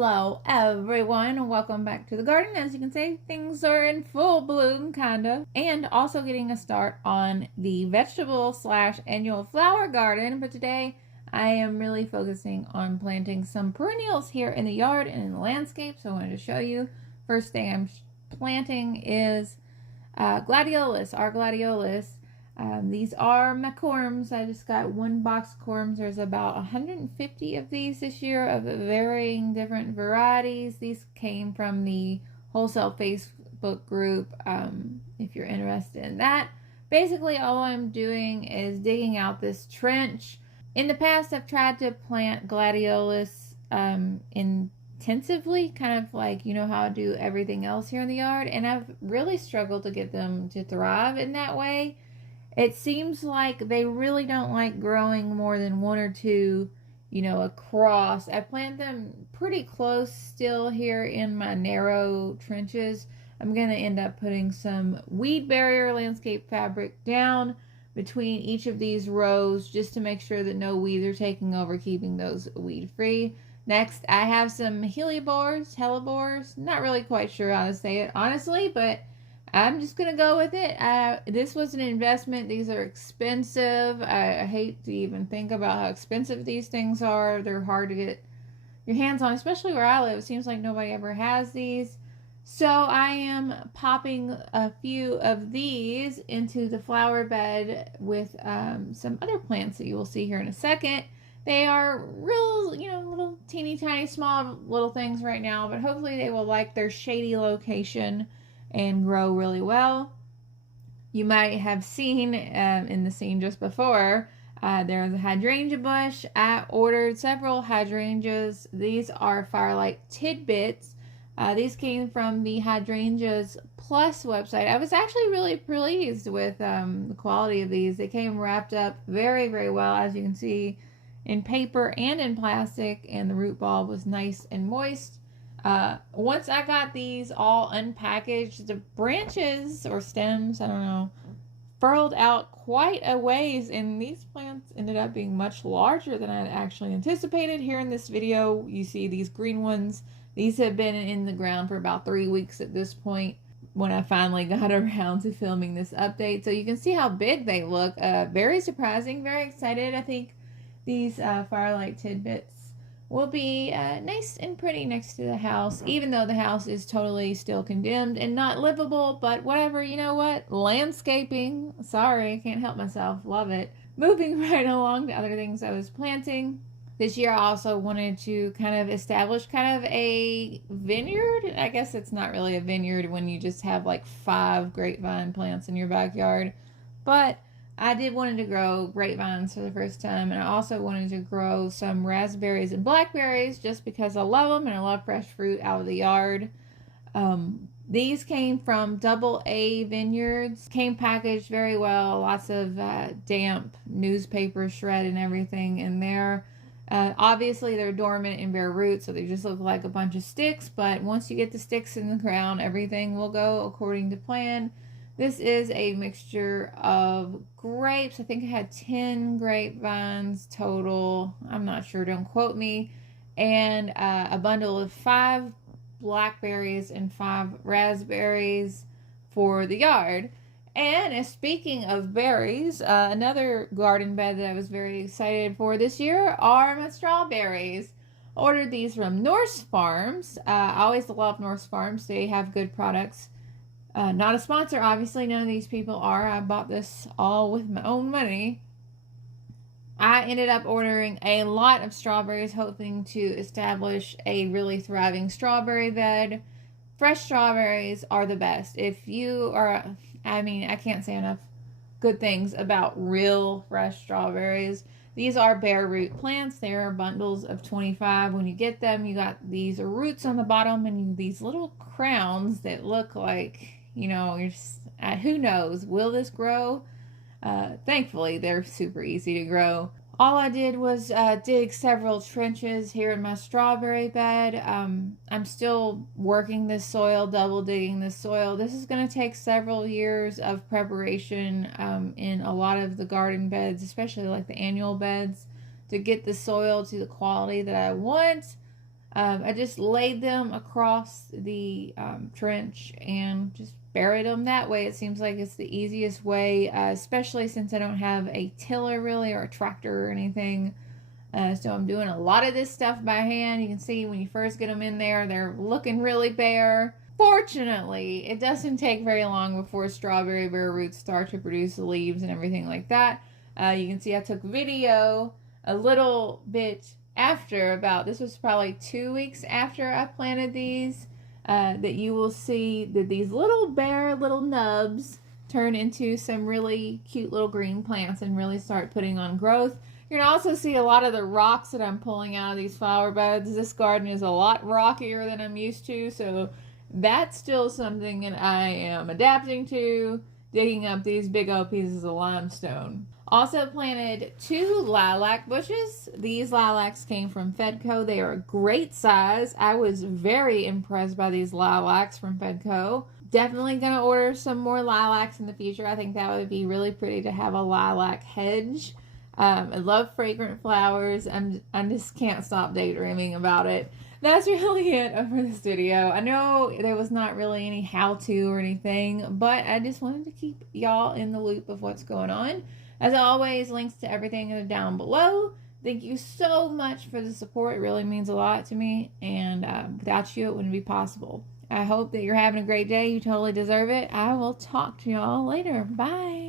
Hello everyone and welcome back to the garden. As you can see, things are in full bloom kind of, and also getting a start on the vegetable slash annual flower garden. But today I am really focusing on planting some perennials here in the yard and in the landscape. So I wanted to show you. First thing I'm planting is gladiolus, our gladiolus. These are my corms. I just got one box of corms. There's about 150 of these this year of varying different varieties. These came from the wholesale Facebook group, if you're interested in that. Basically, all I'm doing is digging out this trench. In the past, I've tried to plant gladiolus intensively, kind of like, you know, how I do everything else here in the yard, and I've really struggled to get them to thrive in that way. It seems like they really don't like growing more than one or two, you know, across. I plant them pretty close still here in my narrow trenches. I'm going to end up putting some weed barrier landscape fabric down between each of these rows just to make sure that no weeds are taking over, keeping those weed free. Next, I have some Hellebores. Not really quite sure how to say it, honestly, but I'm just going to go with it. This was an investment. These are expensive. I hate to even think about how expensive these things are. They're hard to get your hands on, especially where I live. It seems like nobody ever has these. So I am popping a few of these into the flower bed with some other plants that you will see here in a second. They are real, you know, little teeny tiny small little things right now, but hopefully they will like their shady location and grow really well. You might have seen in the scene just before, there was a hydrangea bush. I ordered several hydrangeas. These are Firelight Tidbits. These came from the Hydrangeas Plus website. I was actually really pleased with the quality of these. They came wrapped up very, very well, as you can see, in paper and in plastic, and the root ball was nice and moist. Once I got these all unpackaged, the branches or stems, I don't know, furled out quite a ways, and these plants ended up being much larger than I had actually anticipated. Here in this video, you see these green ones. These have been in the ground for about 3 weeks at this point when I finally got around to filming this update. So you can see how big they look. Very surprising, very excited. I think these Firelight Tidbits will be nice and pretty next to the house, even though the house is totally still condemned and not livable, but whatever, you know what? Landscaping. Sorry, I can't help myself. Love it. Moving right along to other things I was planting. This year I also wanted to kind of establish kind of a vineyard. I guess it's not really a vineyard when you just have like 5 grapevine plants in your backyard, but I did wanted to grow grapevines for the first time, and I also wanted to grow some raspberries and blackberries just because I love them and I love fresh fruit out of the yard. These came from Double A Vineyards, came packaged very well, lots of damp newspaper shred and everything in there. Obviously they're dormant and bare roots, so they just look like a bunch of sticks, but once you get the sticks in the ground, everything will go according to plan. This is a mixture of grapes. I think I had 10 grapevines total. I'm not sure, don't quote me. And a bundle of 5 blackberries and 5 raspberries for the yard. And speaking of berries, another garden bed that I was very excited for this year are my strawberries. Ordered these from Norse Farms. I always love Norse Farms. They have good products. Not a sponsor, obviously. None of these people are. I bought this all with my own money. I ended up ordering a lot of strawberries, hoping to establish a really thriving strawberry bed. Fresh strawberries are the best. If you are, I can't say enough good things about real fresh strawberries. These are bare root plants. They are bundles of 25. When you get them, you got these roots on the bottom and these little crowns that look like, you know, you're just, who knows, will this grow? Thankfully, they're super easy to grow. All I did was dig several trenches here in my strawberry bed. I'm still working this soil, double digging this soil. This is going to take several years of preparation in a lot of the garden beds, especially like the annual beds, to get the soil to the quality that I want. I just laid them across the trench and just buried them that way. It seems like it's the easiest way, especially since I don't have a tiller really or a tractor or anything. So I'm doing a lot of this stuff by hand. You can see when you first get them in there, they're looking really bare. Fortunately, it doesn't take very long before strawberry bare roots start to produce the leaves and everything like that. You can see I took video a little bit after, about, this was probably 2 weeks after I planted these, that you will see that these little bare little nubs turn into some really cute little green plants and really start putting on growth. You're going to also see a lot of the rocks that I'm pulling out of these flower beds. This garden is a lot rockier than I'm used to, so that's still something that I am adapting to, digging up these big old pieces of limestone. Also planted 2 lilac bushes. These lilacs came from Fedco. They are a great size. I was very impressed by these lilacs from Fedco. Definitely going to order some more lilacs in the future. I think that would be really pretty to have a lilac hedge. I love fragrant flowers. I just can't stop daydreaming about it. That's really it for this video. I know there was not really any how-to or anything, but I just wanted to keep y'all in the loop of what's going on. As always, links to everything are down below. Thank you so much for the support. It really means a lot to me, and without you, it wouldn't be possible. I hope that you're having a great day. You totally deserve it. I will talk to y'all later. Bye.